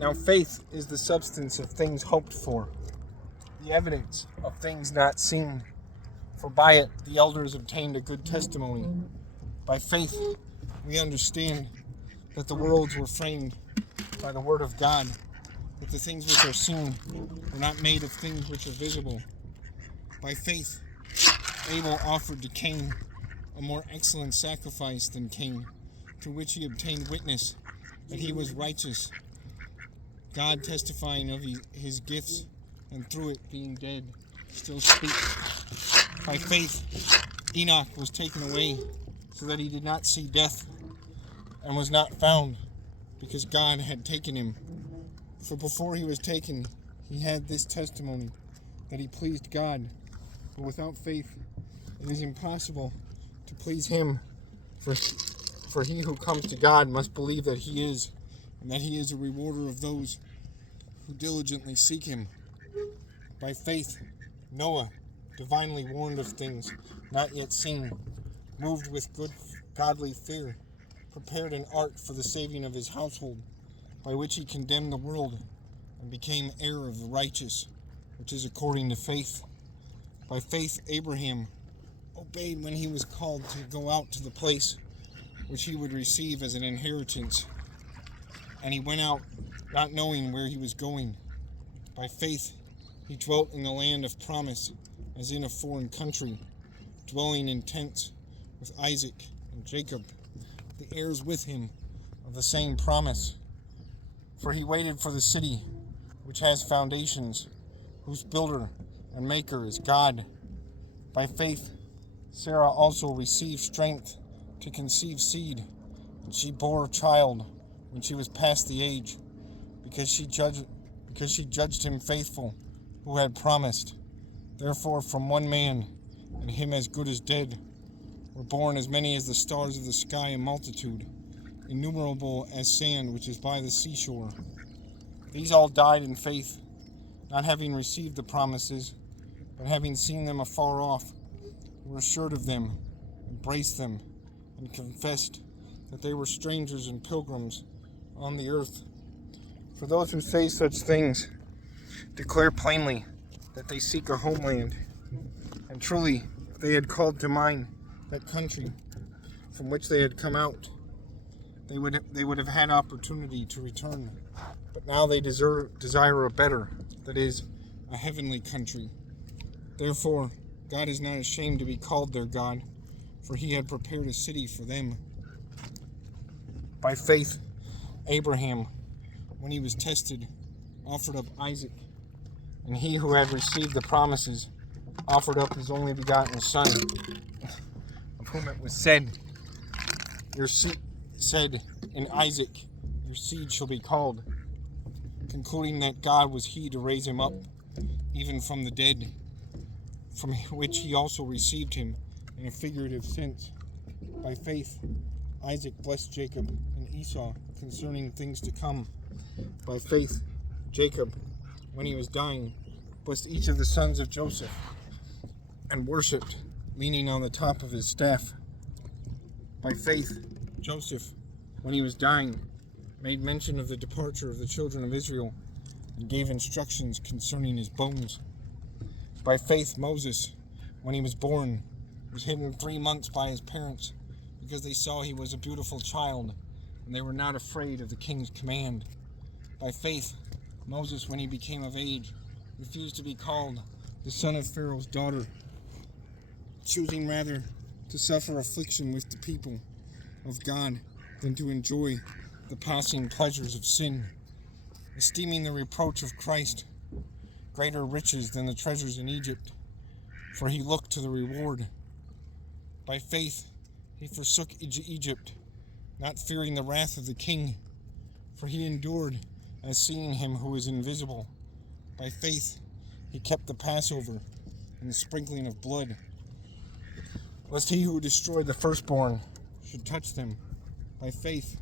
Now faith is the substance of things hoped for, the evidence of things not seen. For by it the elders obtained a good testimony. By faith we understand that the worlds were framed by the word of God, that the things which are seen were not made of things which are visible. By faith Abel offered to Cain a more excellent sacrifice than Cain, to which he obtained witness that he was righteous, God testifying of his gifts, and through it, being dead, still speaks. By faith Enoch was taken away, so that he did not see death, and was not found, because God had taken him. For before he was taken, he had this testimony, that he pleased God. But without faith it is impossible to please him. For he who comes to God must believe that he is, and that he is a rewarder of those who diligently seek him. By faith Noah, divinely warned of things not yet seen, moved with good godly fear, prepared an ark for the saving of his household, by which he condemned the world, and became heir of the righteous, which is according to faith. By faith Abraham obeyed when he was called to go out to the place which he would receive as an inheritance, and he went out not knowing where he was going. By faith he dwelt in the land of promise, as in a foreign country, dwelling in tents with Isaac and Jacob, the heirs with him of the same promise. For he waited for the city which has foundations, whose builder and maker is God. By faith Sarah also received strength to conceive seed, and she bore a child when she was past the age, because she judged him faithful who had promised. Therefore from one man, and him as good as dead, were born as many as the stars of the sky in multitude, innumerable as sand which is by the seashore. These all died in faith, not having received the promises, but having seen them afar off, were assured of them, embraced them, and confessed that they were strangers and pilgrims on the earth. For those who say such things declare plainly that they seek a homeland. And truly, if they had called to mind that country from which they had come out, they would have had opportunity to return. But now they desire a better, that is, a heavenly country. Therefore, God is not ashamed to be called their God, for he had prepared a city for them. By faith, Abraham, when he was tested, offered up Isaac, and he who had received the promises offered up his only begotten son, of whom it was said, in Isaac, your seed shall be called, concluding that God was he to raise him up, even from the dead, from which he also received him in a figurative sense. By faith, Isaac blessed Jacob and Esau concerning things to come. By faith, Jacob, when he was dying, blessed each of the sons of Joseph, and worshipped, leaning on the top of his staff. By faith, Joseph, when he was dying, made mention of the departure of the children of Israel, and gave instructions concerning his bones. By faith, Moses, when he was born, was hidden 3 months by his parents, because they saw he was a beautiful child, and they were not afraid of the king's command. By faith, Moses, when he became of age, refused to be called the son of Pharaoh's daughter, choosing rather to suffer affliction with the people of God than to enjoy the passing pleasures of sin, esteeming the reproach of Christ greater riches than the treasures in Egypt, for he looked to the reward. By faith he forsook Egypt, not fearing the wrath of the king, for he endured as seeing him who is invisible. By faith he kept the Passover and the sprinkling of blood, lest he who destroyed the firstborn should touch them. By faith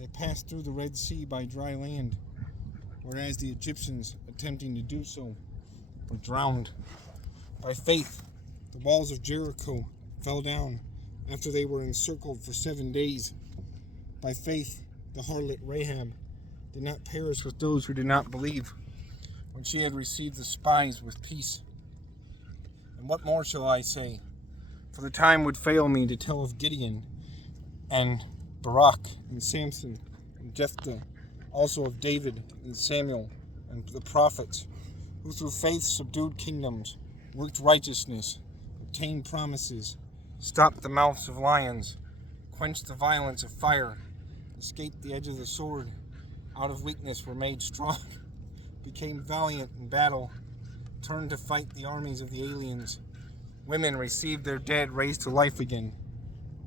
they passed through the Red Sea by dry land, whereas the Egyptians, attempting to do so, were drowned. By faith the walls of Jericho fell down after they were encircled for 7 days. By faith the harlot Rahab did not perish with those who did not believe, when she had received the spies with peace. And what more shall I say? For the time would fail me to tell of Gideon, and Barak, and Samson, and Jephthah, also of David, and Samuel, and the prophets, who through faith subdued kingdoms, worked righteousness, obtained promises, stopped the mouths of lions, quenched the violence of fire, escaped the edge of the sword, out of weakness were made strong, became valiant in battle, turned to fight the armies of the aliens. Women received their dead raised to life again.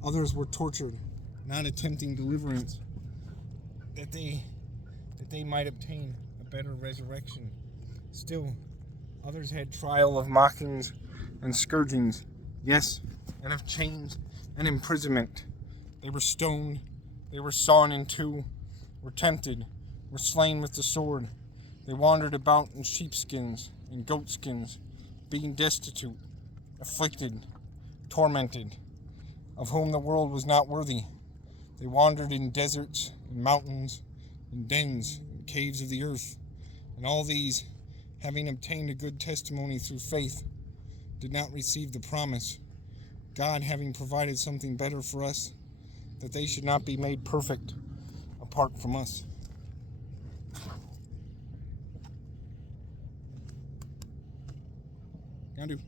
Others were tortured, not attempting deliverance, that they might obtain a better resurrection. Still, others had trial of mockings and scourgings, yes, and of chains and imprisonment. They were stoned, they were sawn in two, were tempted, were slain with the sword. They wandered about in sheepskins and goatskins, being destitute, afflicted, tormented, of whom the world was not worthy. They wandered in deserts, in mountains, in dens, in caves of the earth. And all these, having obtained a good testimony through faith, did not receive the promise, God having provided something better for us, that they should not be made perfect apart from us. Can do.